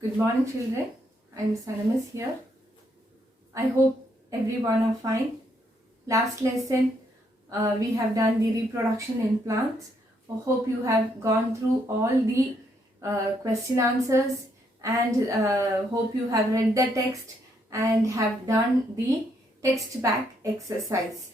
Good morning, children. I'm Sanamis here. I hope everyone are fine. Last lesson, we have done the reproduction in plants. I hope you have gone through all the question answers and hope you have read the text and have done the text back exercise.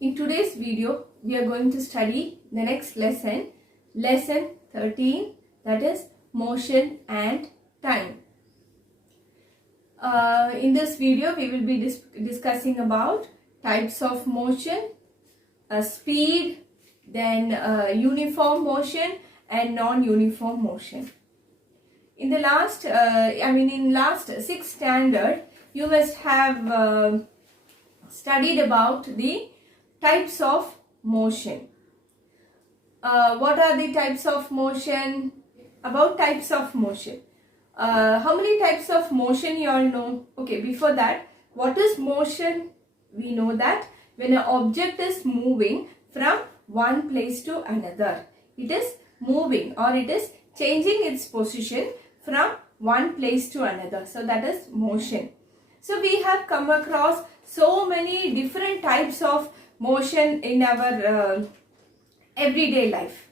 In today's video, we are going to study the next lesson, lesson 13, that is motion and time. In this video, we will be discussing about types of motion, speed, then uniform motion and non-uniform motion. In the last, in last 6th standard, you must have studied about the types of motion. What are the types of motion? About types of motion. How many types of motion you all know? Okay, before that, what is motion? We know that when an object is moving from one place to another, it is moving or it is changing its position from one place to another. So that is motion. So we have come across so many different types of motion in our everyday life.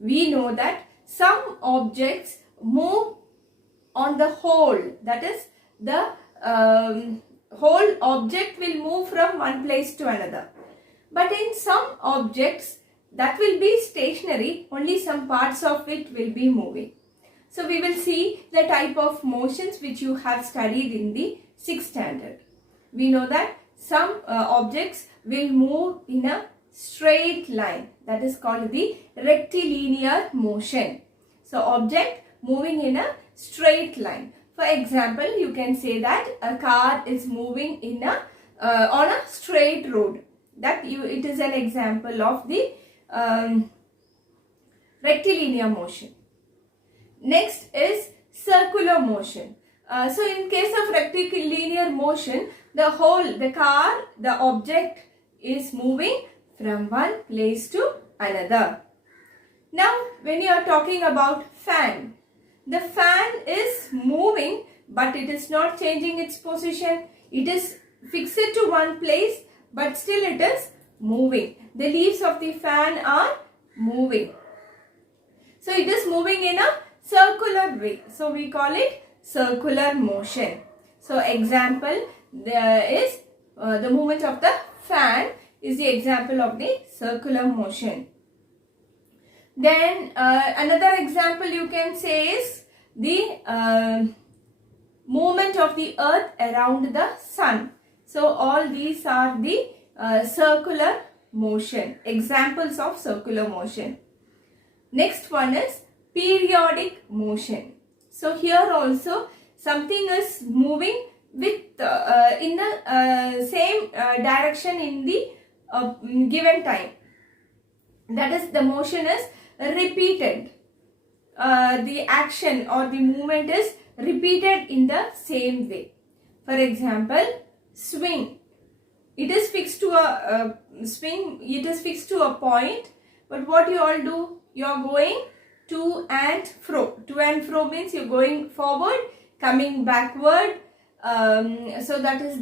We know that some objects move on the whole, that is the whole object will move from one place to another. But in some objects that will be stationary, only some parts of it will be moving. So we will see the type of motions which you have studied in the 6th standard. We know that some objects will move in a straight line, that is called the rectilinear motion. So object moving in a straight line. For example, you can say that a car is moving in a on a straight road. It is an example of the rectilinear motion. Next is circular motion. So in case of rectilinear motion, the object is moving from one place to another. Now, when you are talking about fan, the fan is moving but it is not changing its position. It is fixed to one place but still it is moving. The leaves of the fan are moving. So it is moving in a circular way. So we call it circular motion. So example, there is the movement of the fan is the example of the circular motion. Then another example you can say is the movement of the earth around the sun. So all these are the circular motion, examples of circular motion. Next one is periodic motion. So here also something is moving with in the same direction in the given time. That is, the motion is repeated. The action or the movement is repeated in the same way. For example, swing. It is fixed to a swing. It is fixed to a point. But what you all do? You are going to and fro. To and fro means you are going forward, coming backward. So that is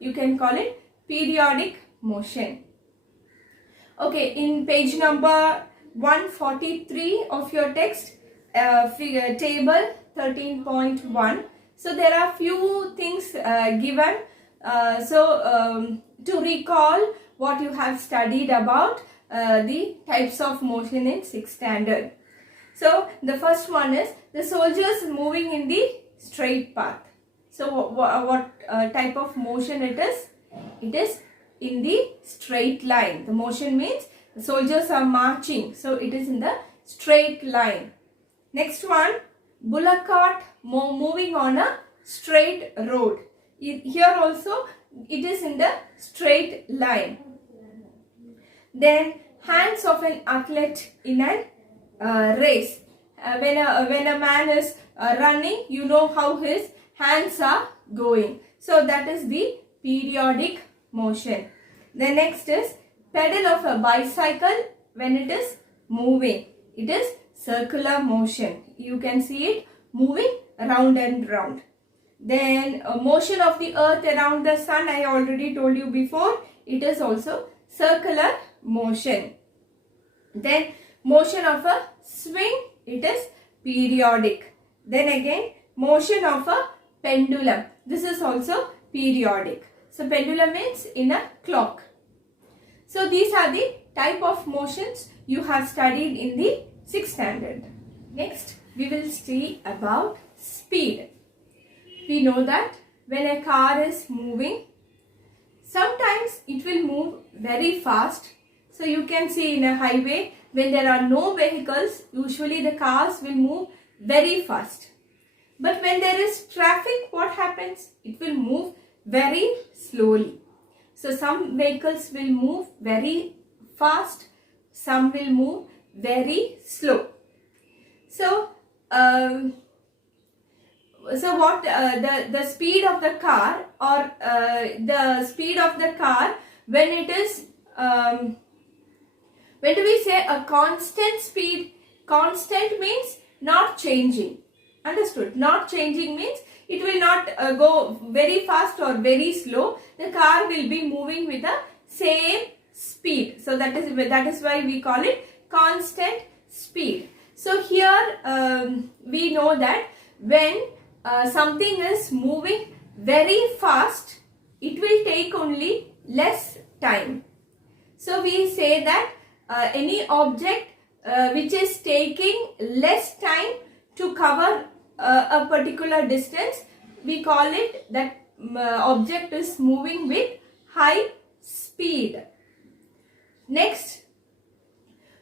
you can call it periodic motion. Okay, in page number 143 of your text, figure table 13.1. So there are few things given. To recall what you have studied about the types of motion in 6th standard. So the first one is the soldiers moving in the straight path. So what type of motion it is? It is in the straight line. The motion means the soldiers are marching. So it is in the straight line. Next one, bullock cart moving on a straight road. Here also it is in the straight line. Then hands of an athlete in a race. When a man is running, you know how his hands are going. So that is the periodic motion. The next is pedal of a bicycle when it is moving. It is circular motion. You can see it moving round and round. Then motion of the earth around the sun, I already told you before, it is also circular motion. Then motion of a swing, it is periodic. Then again motion of a pendulum, this is also periodic. So pendulum means in a clock. So these are the type of motions you have studied in the 6th standard. Next we will see about speed. We know that when a car is moving, sometimes it will move very fast. So you can see in a highway, when there are no vehicles, usually the cars will move very fast. But when there is traffic, what happens? It will move very slowly. So some vehicles will move very fast, some will move very slow. So what the speed of the car, or the speed of the car when it is when do we say a constant speed? Constant means not changing. Understood? Not changing means it will not go very fast or very slow. The car will be moving with the same speed. So that is why we call it constant speed. So here we know that when something is moving very fast, it will take only less time. So we say that any object which is taking less time to cover a particular distance, we call it that object is moving with high speed. Next,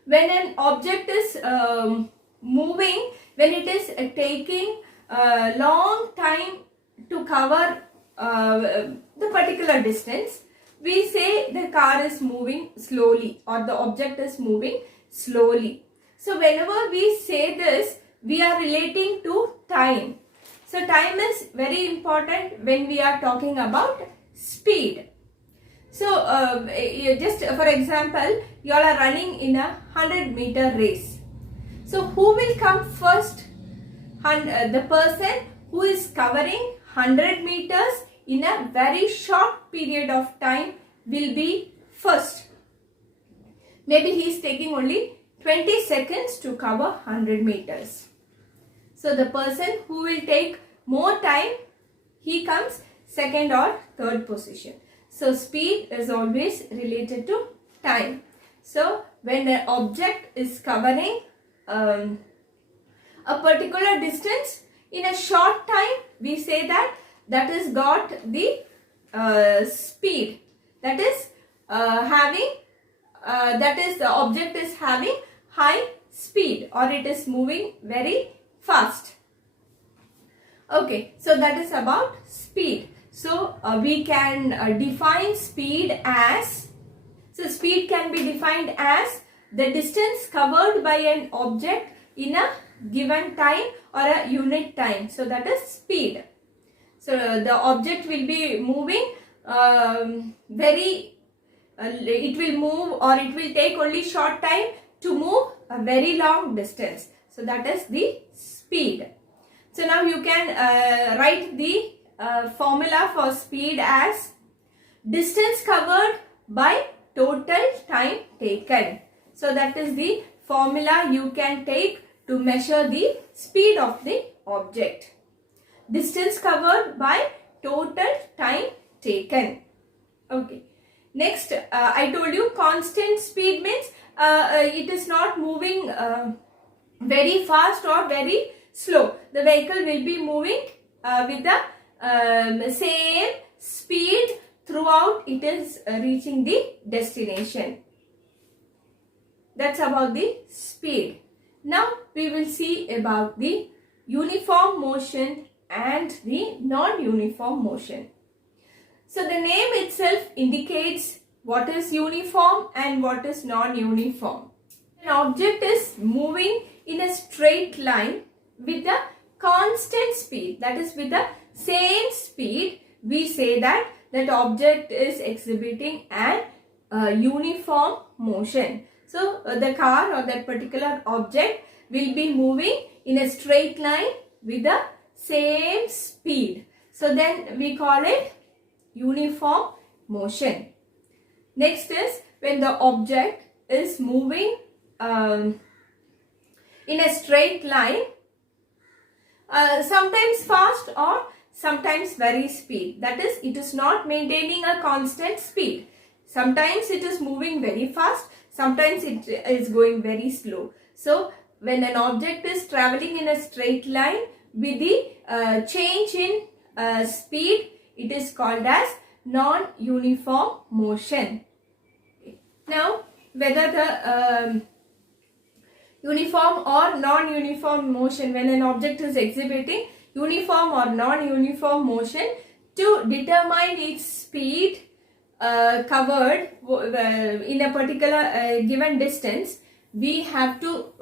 when an object is moving, when it is taking a long time to cover the particular distance, we say the car is moving slowly or the object is moving slowly. So whenever we say this, we are relating to time. So time is very important when we are talking about speed. So just for example, you all are running in a 100-meter race. So who will come first? The person who is covering 100 meters in a very short period of time will be first. Maybe he is taking only 20 seconds to cover 100 meters. So the person who will take more time, he comes second or third position. So speed is always related to time. So when an object is covering a particular distance in a short time, we say that that is got the speed. That is the object is having high speed, or it is moving very fast. Okay, so that is about speed. So we can define speed as, so speed can be defined as the distance covered by an object in a given time or a unit time. So that is speed. So the object will be moving it will move, or it will take only short time to move a very long distance. So that is the speed. So now you can write the formula for speed as distance covered by total time taken. So that is the formula you can take to measure the speed of the object. Distance covered by total time taken. Okay. Next, I told you constant speed means it is not moving very fast or very slow. The vehicle will be moving with the same speed throughout it is reaching the destination. That's about the speed. Now we will see about the uniform motion and the non-uniform motion. So the name itself indicates what is uniform and what is non-uniform. An object is moving in a straight line with a constant speed, that is with the same speed, we say that that object is exhibiting an uniform motion. So the car or that particular object will be moving in a straight line with the same speed. So then we call it uniform motion. Next is when the object is moving in a straight line, sometimes fast or sometimes very speed. That is, it is not maintaining a constant speed. Sometimes it is moving very fast, sometimes it is going very slow. So when an object is traveling in a straight line with the change in speed, it is called as non-uniform motion. Now, whether the uniform or non-uniform motion, when an object is exhibiting uniform or non-uniform motion, to determine its speed covered in a particular given distance, we have to,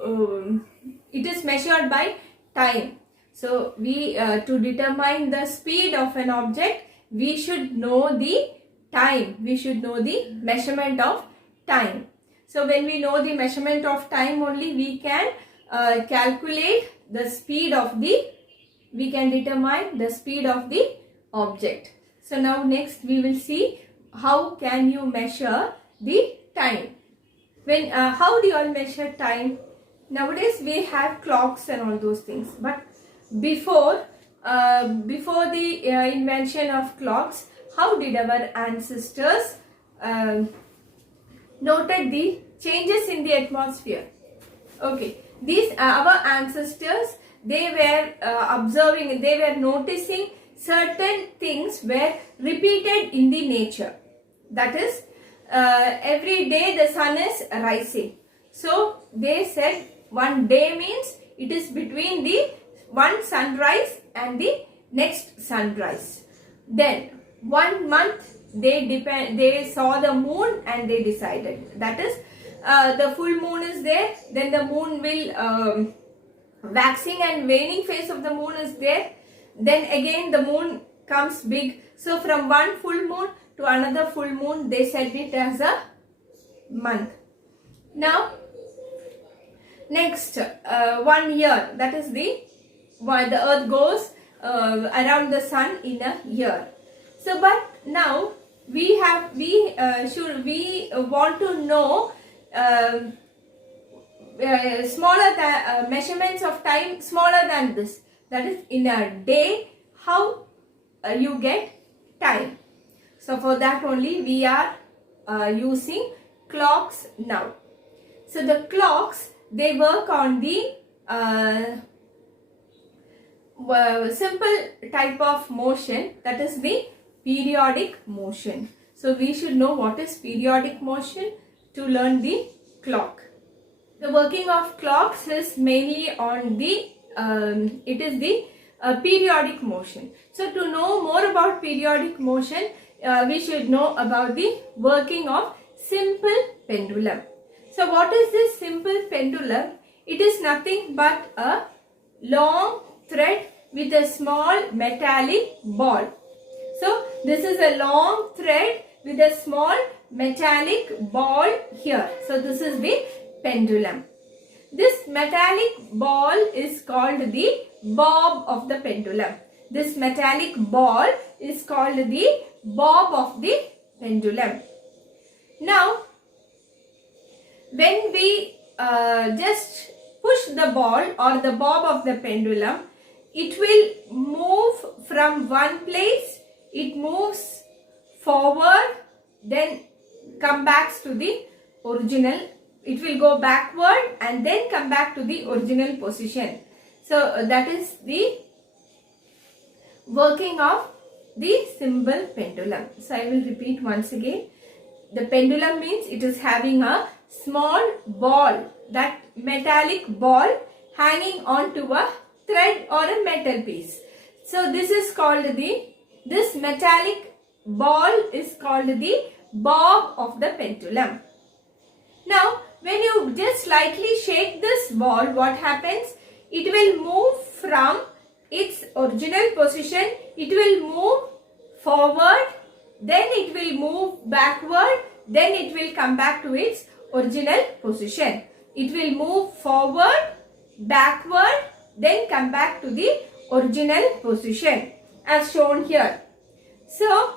it is measured by time. So we to determine the speed of an object, we should know the time, we should know the measurement of time. So when we know the measurement of time only, we can calculate the speed of the, we can determine the speed of the object. So now next we will see how can you measure the time. When how do you all measure time? Nowadays we have clocks and all those things, but before the invention of clocks, how did our ancestors noted the changes in the atmosphere? Okay, these our ancestors, they were observing, they were noticing certain things were repeated in the nature. That is, every day the sun is rising. So they said one day means it is between the one sunrise and the next sunrise. Then 1 month they saw the moon and they decided, that is, the full moon is there, then the moon will waxing and waning phase of the moon is there, then again the moon comes big. So from one full moon to another full moon, they set it as a month. Now next 1 year, that is the earth goes around the sun in a year. So but now we want to know smaller than measurements of time smaller than this, that is in a day, how you get time. So for that only we are using clocks now. So the clocks, they work on the simple type of motion, that is the periodic motion. So we should know what is periodic motion to learn the clock. The working of clocks is mainly on the it is the periodic motion. So to know more about periodic motion, we should know about the working of simple pendulum. So what is this simple pendulum? It is nothing but a long thread with a small metallic ball. So this is a long thread with a small metallic ball here. So this is the pendulum. This metallic ball is called the bob of the pendulum. This metallic ball is called the bob of the pendulum. Now, when we just push the ball or the bob of the pendulum, it will move from one place, it moves forward, then come back to the original. It will go backward and then come back to the original position. So that is the working of the simple pendulum. So I will repeat once again. The pendulum means it is having a small ball, that metallic ball hanging onto a thread or a metal piece. So this is called this metallic ball is called the bob of the pendulum. Now when you just slightly shake this ball, what happens? It will move from its original position, it will move forward, then it will move backward, then it will come back to its original position. It will move forward, backward, then come back to the original position as shown here. So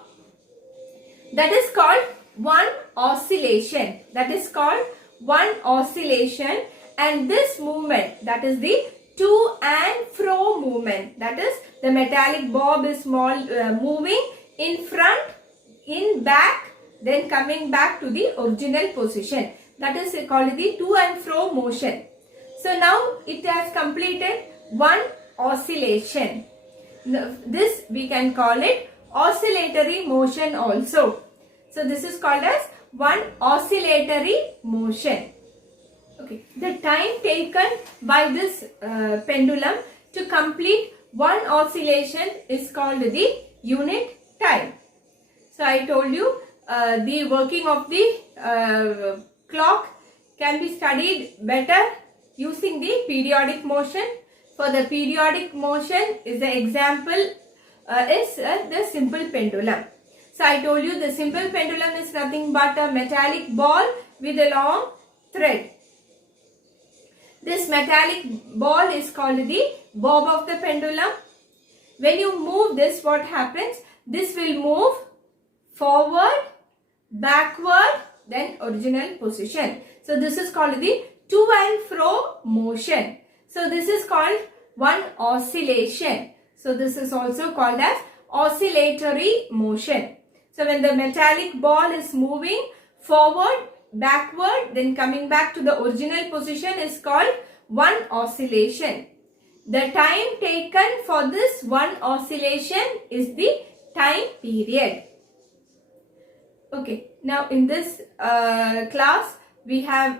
that is called one oscillation. That is called one oscillation, and this movement, that is the to and fro movement, that is the metallic bob is moving in front, in back, then coming back to the original position. That is called the to and fro motion. So now it has completed one oscillation. This we can call it oscillatory motion also. So this is called as one oscillatory motion. Okay, the time taken by this pendulum to complete one oscillation is called the unit time. So I told you the working of the clock can be studied better using the periodic motion. For the periodic motion is the example is the simple pendulum. So I told you the simple pendulum is nothing but a metallic ball with a long thread. This metallic ball is called the bob of the pendulum. When you move this, what happens? This will move forward, backward, then original position. So this is called the to and fro motion. So this is called one oscillation. So this is also called as oscillatory motion. So when the metallic ball is moving forward, backward, then coming back to the original position is called one oscillation. The time taken for this one oscillation is the time period. Okay, now in this class we have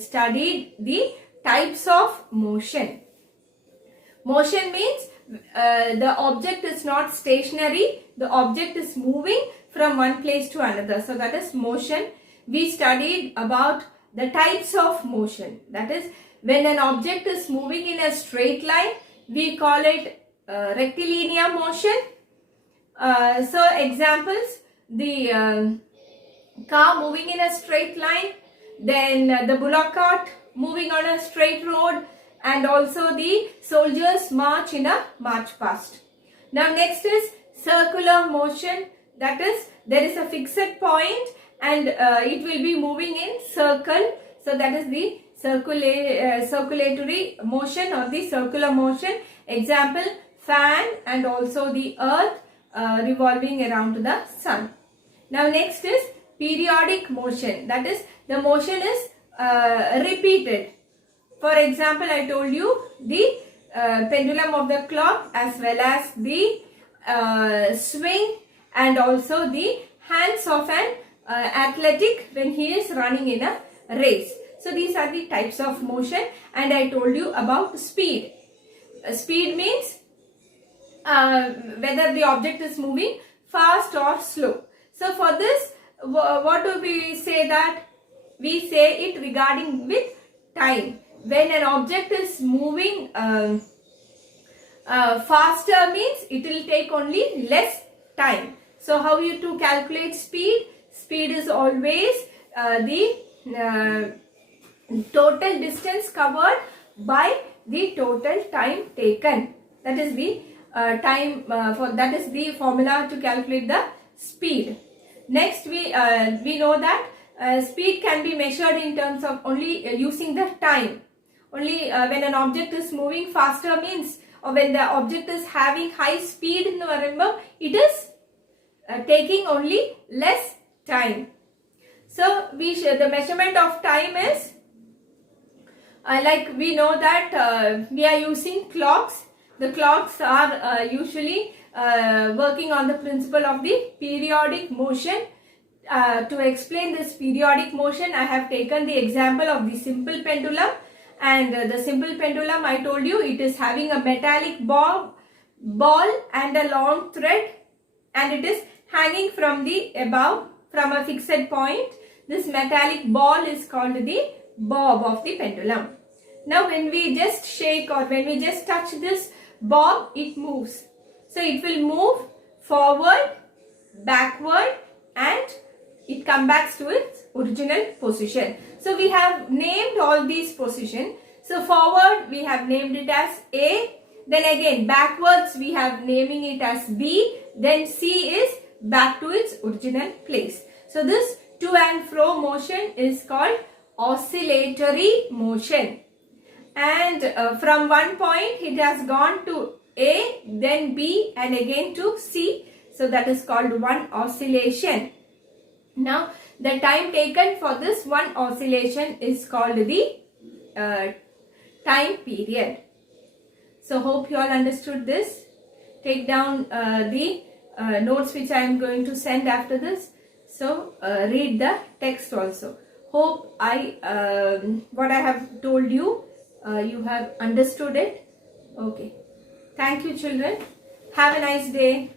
studied the types of motion. Motion means the object is not stationary, the object is moving from one place to another. So that is motion. We studied about the types of motion. That is, when an object is moving in a straight line, we call it rectilinear motion. So examples, the car moving in a straight line, then the bullock cart moving on a straight road, and also the soldiers march in a march past. Now next is circular motion. That is, there is a fixed point and it will be moving in circle. So that is the circulatory motion or the circular motion. Example, fan and also the earth revolving around the sun. Now next is periodic motion. That is, the motion is repeated. For example, I told you the pendulum of the clock as well as the swing and also the hands of an athletic when he is running in a race. So these are the types of motion, and I told you about speed. Speed means whether the object is moving fast or slow. So for this, what do we say that? We say it regarding with time. When an object is moving faster means it will take only less time. So how you to calculate speed? Speed is always the total distance covered by the total time taken. That is the that is the formula to calculate the speed. Next we know that speed can be measured in terms of only using the time. Only when an object is moving faster means, or when the object is having high speed, remember, it is taking only less time. So the measurement of time is like we know that we are using clocks. The clocks are usually working on the principle of the periodic motion. To explain this periodic motion, I have taken the example of the simple pendulum. And the simple pendulum, I told you, it is having a metallic ball and a long thread, and it is hanging from the above from a fixed point. This metallic ball is called the bob of the pendulum. Now when we just shake or when we just touch this bob, it moves. So it will move forward, backward, and it comes back to its original position. So we have named all these positions. So forward we have named it as A, Then again backwards we have naming it as B. Then C is back to its original place. So this to and fro motion is called oscillatory motion. And from one point it has gone to A, then B, and again to C. So that is called one oscillation. Now the time taken for this one oscillation is called the time period. So hope you all understood this. Take down the notes which I am going to send after this. So read the text also. Hope what I have told you, you have understood it. Okay. Thank you children. Have a nice day.